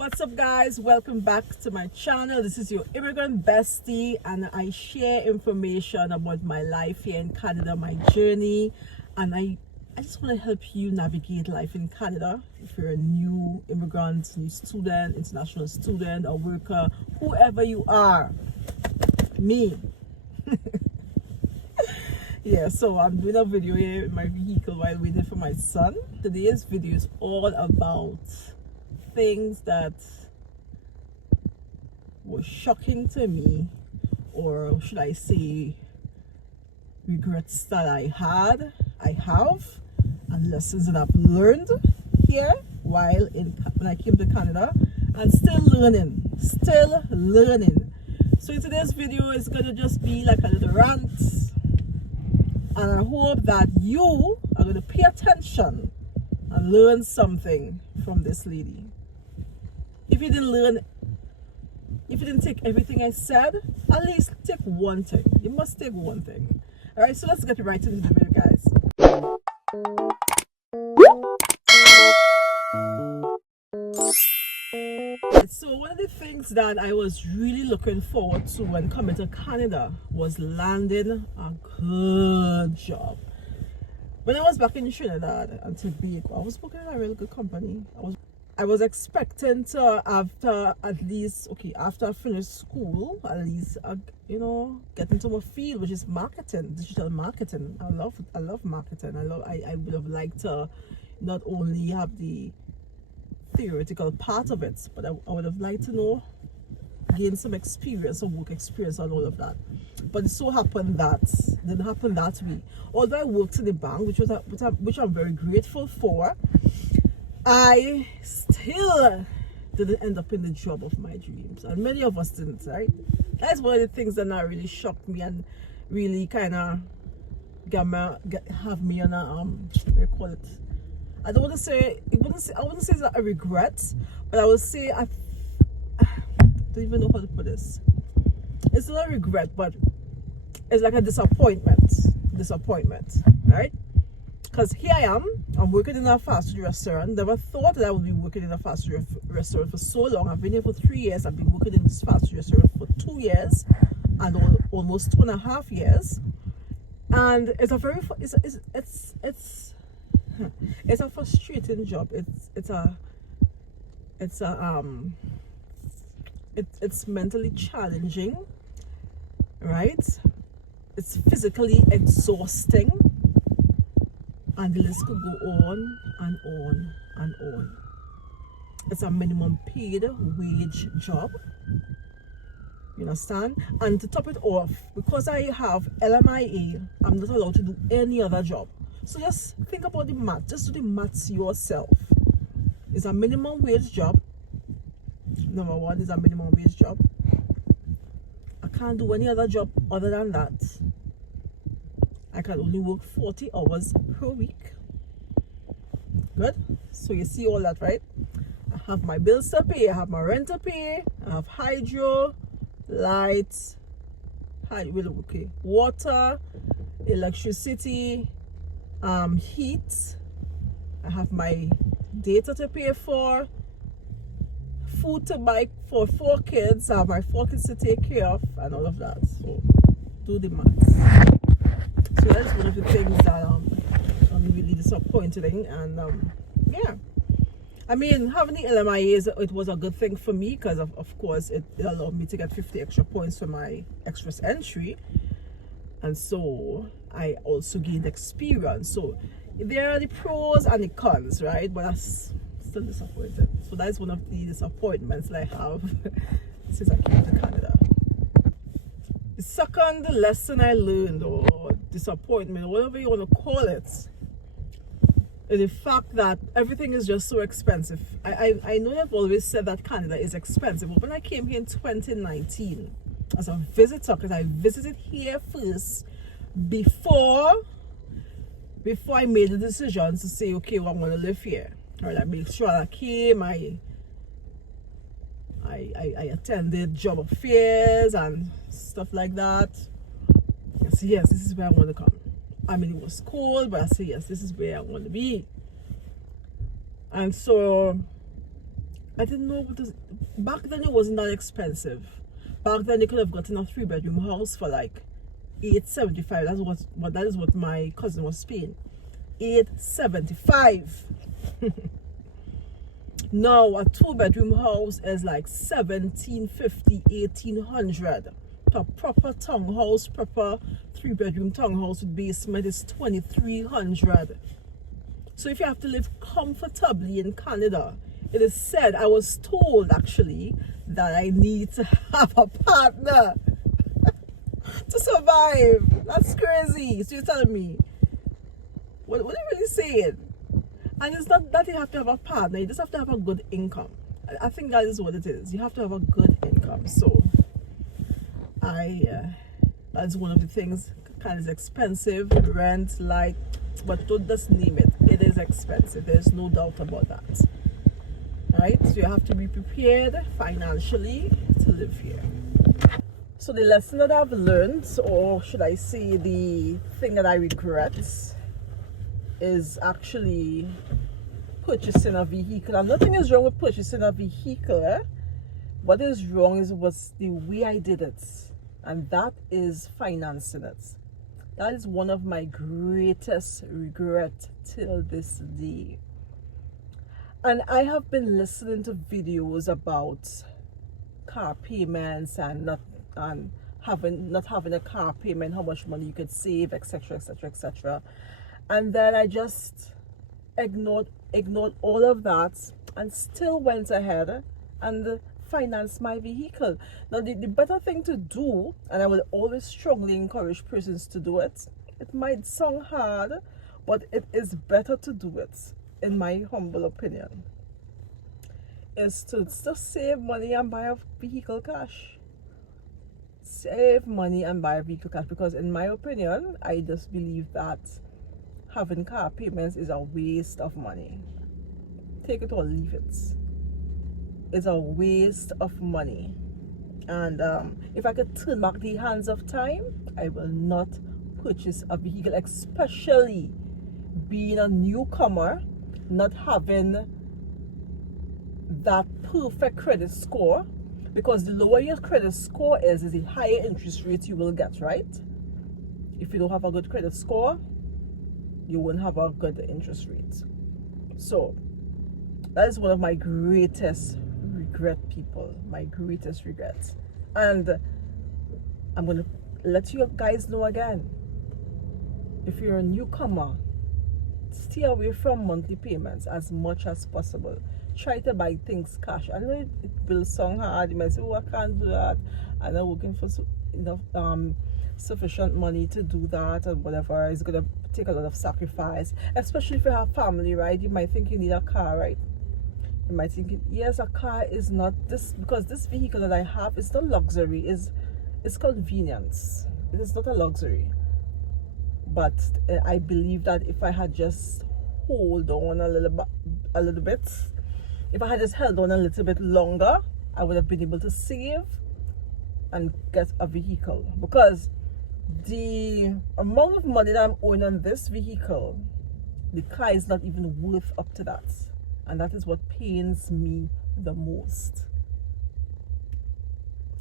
What's up, guys? Welcome back to my channel. This is your immigrant bestie, and I share information about my life here in Canada, my journey, and I just want to help you navigate life in Canada. If you're a new immigrant, new student, international student, or worker, whoever you are, me. Yeah, so I'm doing a video here in my vehicle while waiting for my son. Today's video is all about things that were shocking to me, or should I say regrets that I have, and lessons that I've learned here when I came to Canada, and still learning. So in today's video is gonna just be like a little rant, and I hope that you are gonna pay attention and learn something from this lady. If you didn't take everything I said, at least take one thing. You must take one thing. Alright, so let's get right into the video, guys. So one of the things that I was really looking forward to when coming to Canada was landing a good job. When I was back in Trinidad and Tobago, I was working at a really good company. I was expecting to, after I finished school, at least get into my field, which is marketing, digital marketing. I love marketing. I would have liked to not only have the theoretical part of it, but I would have liked to gain some experience, some work experience, and all of that. But it so happened that it didn't happen that way. Although I worked in the bank, which I'm very grateful for, I still didn't end up in the job of my dreams, and many of us didn't, right? That's one of the things that now really shocked me and really kind of have me on a what do you call it? I wouldn't say it's a regret, but I would say I don't even know how to put this. It's not a regret, but it's like a disappointment, right? Because here I am, I'm working in a fast food restaurant. Never thought that I would be working in a fast food restaurant for so long. I've been here for 3 years. I've been working in this fast food restaurant for 2 years and almost 2.5 years. And it's a very it's a frustrating job. It's mentally challenging, right? It's physically exhausting. And the list could go on and on and on. It's a minimum paid wage job. You understand? And to top it off, because I have LMIA, I'm not allowed to do any other job. So just think about the math. Just do the maths yourself. It's a minimum wage job. Number one is a minimum wage job. I can't do any other job other than that. I can only work 40 hours per week. Good? So you see all that, right? I have my bills to pay, I have my rent to pay, I have hydro, lights, water, electricity, heat. I have my data to pay for, food to buy for 4 kids. I have my 4 kids to take care of, and all of that. So do the maths. So that's one of the things that I'm really disappointed in, and yeah, I mean, having the LMIA it was a good thing for me, because of course it allowed me to get 50 extra points for my express entry, and so I also gained experience. So there are the pros and the cons, right? But I'm still disappointed. So that's one of the disappointments that I have since I came to Canada. The second lesson I learned, or disappointment, or whatever you want to call it, is the fact that everything is just so expensive. I know I've always said that Canada is expensive, but when I came here in 2019 as a visitor, because I visited here first before I made the decision to say, okay, well, I'm going to live here. All right, I made sure I came, I attended job fairs and stuff like that. I said, yes, this is where I want to come. I mean, it was cold, but I said, yes, this is where I want to be. And so I didn't know what this, back then it wasn't that expensive. Back then you could have gotten a 3-bedroom house for like $875. That is what my cousin was paying. $875. Now a 2-bedroom house is like $1,750, $1,800. A proper townhouse, proper 3-bedroom townhouse with basement is $2,300. So if you have to live comfortably in Canada, it is said, I was told actually, that I need to have a partner to survive. That's crazy. So you're telling me, what are you really saying? And it's not that you have to have a partner, you just have to have a good income. I think that is what it is. You have to have a good income. So that's one of the things. Kind of expensive, rent, like, but don't just name it. It is expensive. There's no doubt about that. Right? So you have to be prepared financially to live here. So the lesson that I've learned, or should I say the thing that I regret, is actually purchasing a vehicle. And nothing is wrong with purchasing a vehicle. What is wrong was the way I did it. And that is financing it. That is one of my greatest regrets till this day. And I have been listening to videos about car payments and not having a car payment, how much money you could save, etc., etc., etc. And then I just ignored all of that and still went ahead and financed my vehicle. Now the better thing to do, and I will always strongly encourage persons to do it, it might sound hard, but it is better to do it, in my humble opinion, is to just save money and buy a vehicle cash. Save money and buy a vehicle cash, because in my opinion, I just believe that having car payments is a waste of money. Take it or leave it. It's a waste of money. And if I could turn back the hands of time, I will not purchase a vehicle, especially being a newcomer, not having that perfect credit score, because the lower your credit score is the higher interest rate you will get, right? If you don't have a good credit score, you won't have a good interest rate. So that is one of my greatest regret, people. My greatest regrets. And I'm going to let you guys know again, if you're a newcomer, stay away from monthly payments as much as possible. Try to buy things cash. I know it will sound hard. You might say, oh, I can't do that. I'm not working for enough sufficient money to do that, and whatever. It's going to take a lot of sacrifice, especially if you have family, right? You might think you need a car, right? You might think, yes, a car is not this, because this vehicle that I have is not luxury, it's convenience. It is not a luxury. But I believe that if I had just hold on a little bit, if I had just held on a little bit longer, I would have been able to save and get a vehicle. Because the amount of money that I'm owing on this vehicle, the car is not even worth up to that. And that is what pains me the most.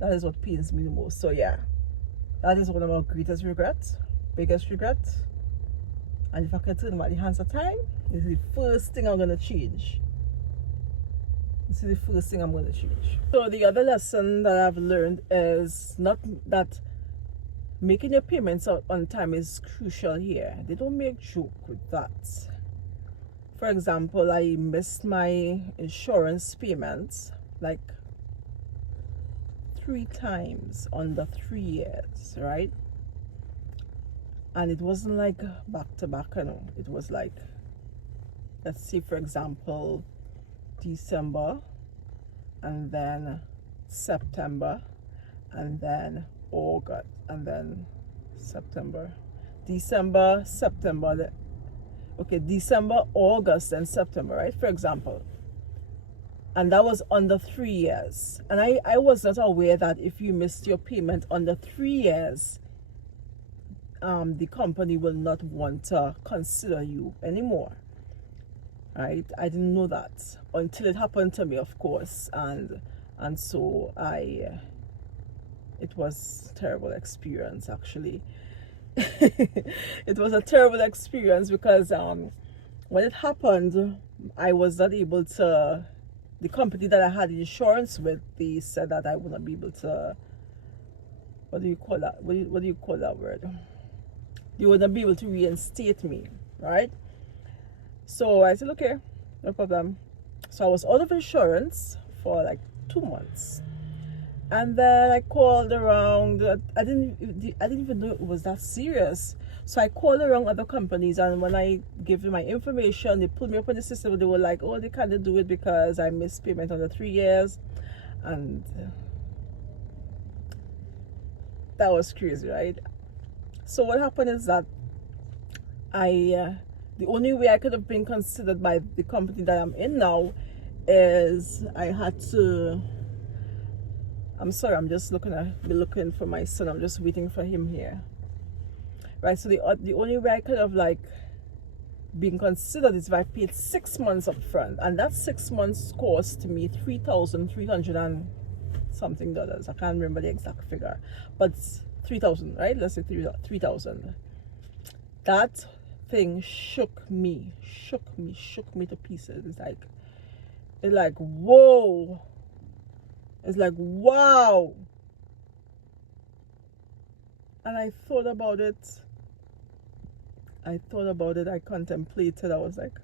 That is what pains me the most. So yeah, that is one of my greatest regrets, biggest regrets. And if I could turn back the hands of time, this is the first thing I'm going to change. This is the first thing I'm going to change. So the other lesson that I've learned is not that making your payments on time is crucial here. They don't make joke with that. For example, I missed my insurance payments like 3 times under 3 years, right? And it wasn't like back to back, you know. It was like, let's say for example, December, and then September, and then August, and then September. December, September, okay, December, August, and September, right? For example. And that was under 3 years. And I was not aware that if you missed your payment under 3 years, the company will not want to consider you anymore. right? I didn't know that until it happened to me, of course, and so it was a terrible experience actually. It was a terrible experience because when it happened, I was not able to. The company that I had insurance with, they said that I would not be able to. What do you call that? What do you call that word? You would not be able to reinstate me, right? So I said, okay, no problem. So I was out of insurance for like 2 months, and then I called around. I didn't even know it was that serious. So I called around other companies, and when I gave them my information, they put me up on the system. They were like, "Oh, they can't do it because I missed payment under 3 years," and that was crazy, right? So what happened is that the only way I could have been considered by the company that I'm in now is I had to. I'm sorry, I'm just looking for my son. I'm just waiting for him here. Right, so the only way I could have like been considered is if I paid 6 months up front, and that 6 months cost me $3,300 and something dollars. I can't remember the exact figure, but 3,000, right? Let's say 3,000. That thing shook me to pieces. It's like whoa. It's like wow. And I thought about it. I contemplated. I was like,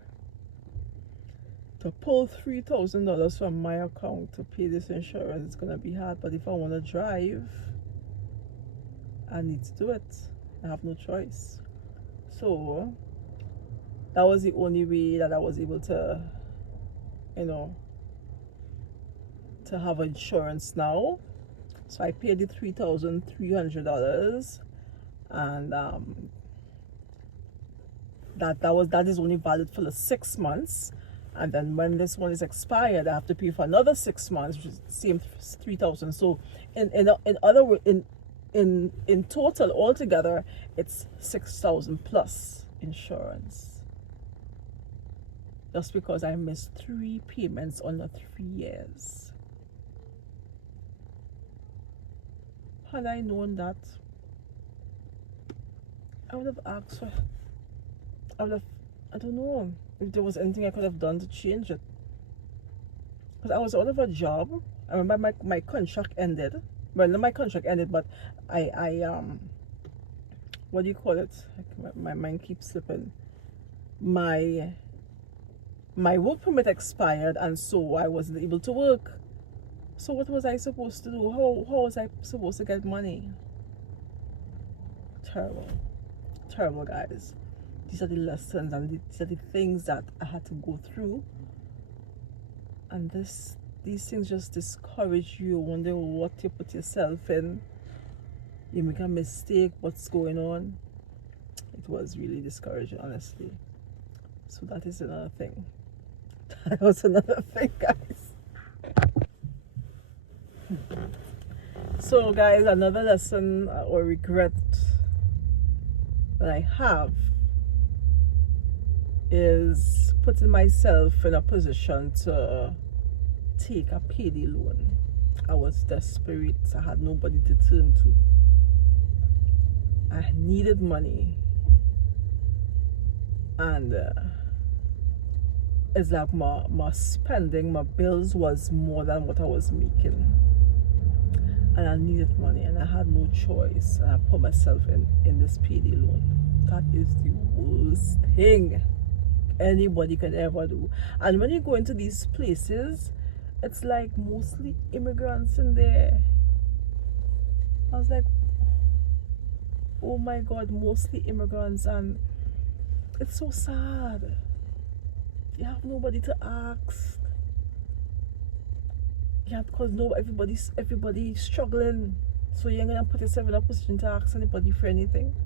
to pull $3,000 from my account to pay this insurance is gonna be hard. But if I want to drive, I need to do it. I have no choice. So that was the only way that I was able to, to have insurance now. So I paid the $3,300, and that is only valid for the 6 months. And then when this one is expired, I have to pay for another 6 months, which is the same 3,000. So in other words, in total altogether, it's 6,000 plus insurance. Just because I missed 3 payments under 3 years. Had I known that, I would have asked for. I don't know if there was anything I could have done to change it. Because I was out of a job. I remember my contract ended. Well, not my contract ended, but I what do you call it? My mind keeps slipping. My work permit expired, and so I wasn't able to work. So what was I supposed to do? How was I supposed to get money? Terrible, guys. These are the lessons, and these are the things that I had to go through. And these things just discourage you. Wonder what you put yourself in. You make a mistake. What's going on? It was really discouraging, honestly. So that is another thing. That was another thing, guys. So guys, another lesson or regret that I have is putting myself in a position to take a payday loan. I was desperate. I had nobody to turn to. I needed money, and it's like my spending, my bills was more than what I was making. And I needed money, and I had no choice. And I put myself in this payday loan. That is the worst thing anybody could ever do. And when you go into these places, it's like mostly immigrants in there. I was like, oh my God, mostly immigrants, and it's so sad. You have nobody to ask. Yeah, because everybody's struggling, so you ain't gonna put yourself in a position to ask anybody for anything.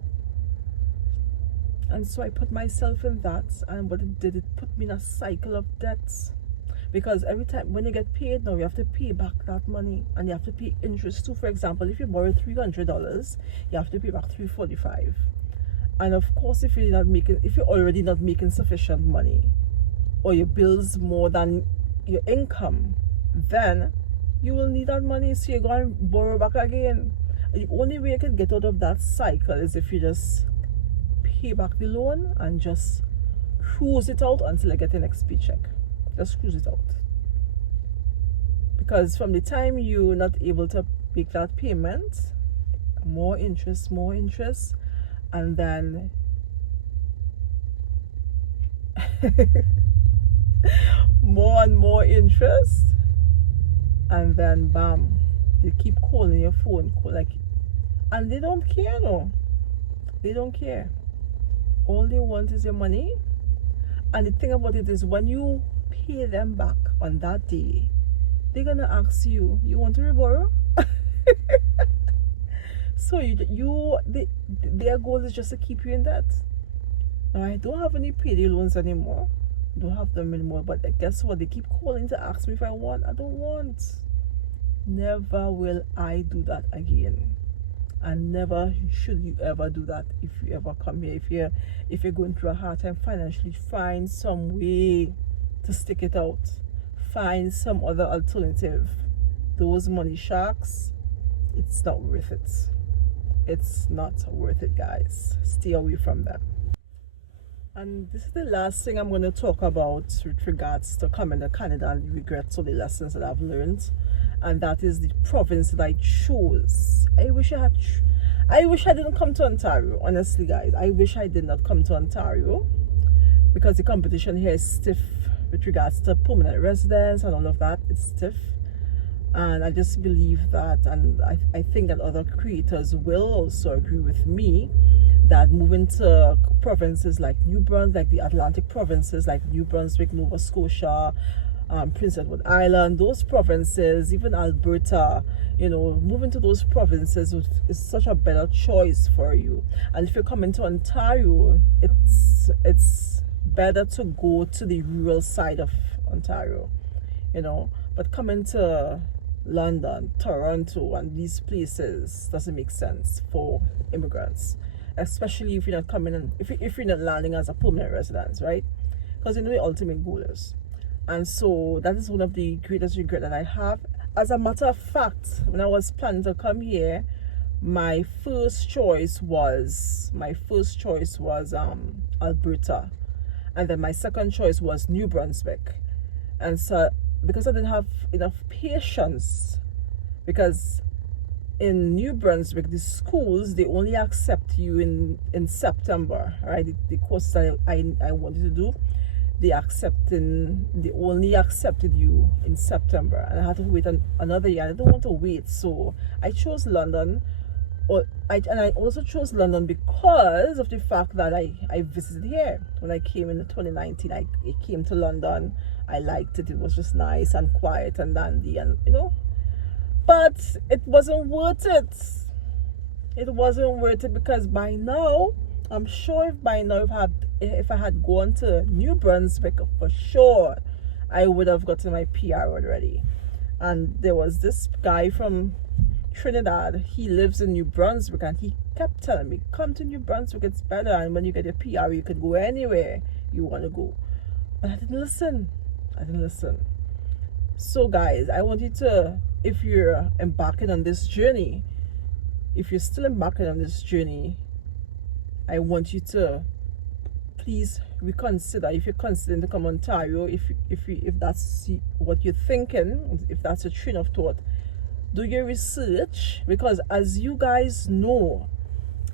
And so I put myself in that, and what it did, it put me in a cycle of debts. Because every time when you get paid now, you have to pay back that money, and you have to pay interest too. For example, if you borrow $300, you have to pay back $345. And of course, if you're already not making sufficient money, or your bills more than your income, then you will need that money, so you're going to borrow back again. The only way you can get out of that cycle is if you just pay back the loan and just cruise it out until I get the next paycheck. Just cruise it out. Because from the time you're not able to make that payment, more interest, and then more and more interest, and then bam, they keep calling your phone, and they don't care, no. They don't care. All they want is your money. And the thing about it is, when you pay them back on that day, they're gonna ask you, you want to reborrow? So their goal is just to keep you in debt. Now, I don't have any payday loans anymore. Don't have them anymore. But guess what? They keep calling to ask me if I want. I don't want. Never will I do that again. And never should you ever do that if you ever come here. If you're going through a hard time financially, find some way to stick it out. Find some other alternative. Those money sharks, it's not worth it. It's not worth it, guys. Stay away from them. And this is the last thing I'm going to talk about with regards to coming to Canada and the regrets or the lessons that I've learned. And that is the province that I chose. I wish I didn't come to Ontario. Honestly, guys, I wish I did not come to Ontario, because the competition here is stiff with regards to permanent residence and all of that. It's stiff. And I just believe that, and I think that other creators will also agree with me, that moving to provinces like New Brunswick, like the Atlantic provinces like New Brunswick, Nova Scotia, Prince Edward Island, those provinces, even Alberta, moving to those provinces is such a better choice for you. And if you're coming to Ontario, it's better to go to the rural side of Ontario, but coming to London, Toronto, and these places doesn't make sense for immigrants, especially if you're not coming in, if you're not landing as a permanent resident, right? Because the ultimate goal is. And so that is one of the greatest regrets that I have. As a matter of fact, when I was planning to come here, my first choice was Alberta, and then my second choice was New Brunswick. And so, because I didn't have enough patience, because in New Brunswick, the schools, they only accept you in September, right? The course that I wanted to do, they only accepted you in September, and I had to wait another year. I don't want to wait, so I chose London. And I also chose London because of the fact that I visited here. When I came in 2019, I came to London. I liked it. It was just nice and quiet and dandy, and but it wasn't worth it. It wasn't worth it, because by now, I'm sure if I had gone to New Brunswick, for sure I would have gotten my PR already. And there was this guy from Trinidad. He lives in New Brunswick, and he kept telling me, come to New Brunswick, it's better, and when you get your PR, you could go anywhere you want to go. But I didn't listen. So guys, I want you to, if you're embarking on this journey, if you're still embarking on this journey, I want you to please reconsider. If you're considering to come to Ontario, if that's what you're thinking, if that's a train of thought, do your research, because as you guys know,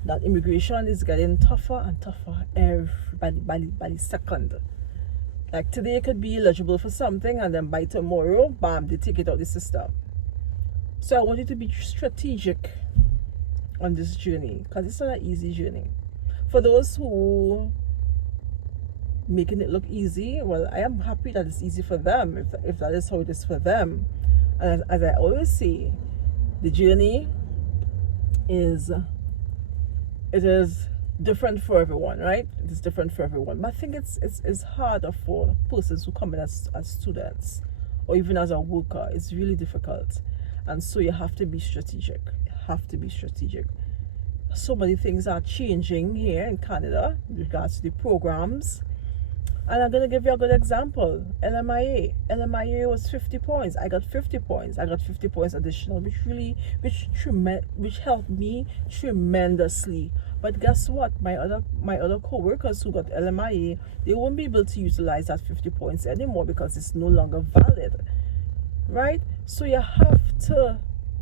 that immigration is getting tougher and tougher by the second. Like today, you could be eligible for something, and then by tomorrow, bam, they take it out of the system. So I want you to be strategic on this journey, because it's not an easy journey. For those who making it look easy, well, I am happy that it's easy for them, if that is how it is for them. And as I always say, the journey is different for everyone, right? It is different for everyone. But I think it's harder for persons who come in as students, or even as a worker. It's really difficult. And so you have to be strategic. So many things are changing here in Canada with regards to the programs. And I'm gonna give you a good example. LMIA was 50 points. I got 50 points. I got 50 points additional, which helped me tremendously. But guess what? My other co-workers who got LMIA, they won't be able to utilize that 50 points anymore because it's no longer valid. Right? So you have to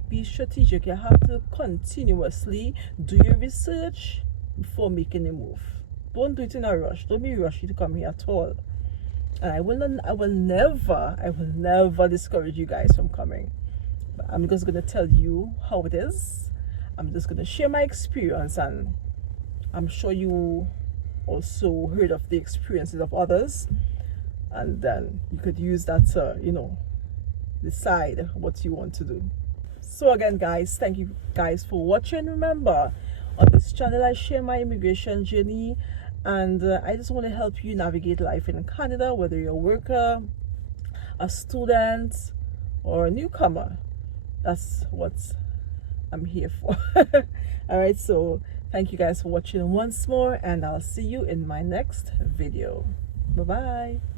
be strategic. You have to continuously do your research before making a move. Don't do it in a rush. Don't be rushy to come here at all. And I will never discourage you guys from coming. But I'm just gonna tell you how it is. I'm just gonna share my experience, and I'm sure you also heard of the experiences of others, and then you could use that to, decide what you want to do. So again, guys, thank you guys for watching. Remember, on this channel I share my immigration journey, and I just want to help you navigate life in Canada, whether you're a worker, a student, or a newcomer. That's what I'm here for. All right, so thank you guys for watching once more, and I'll see you in my next video. Bye bye.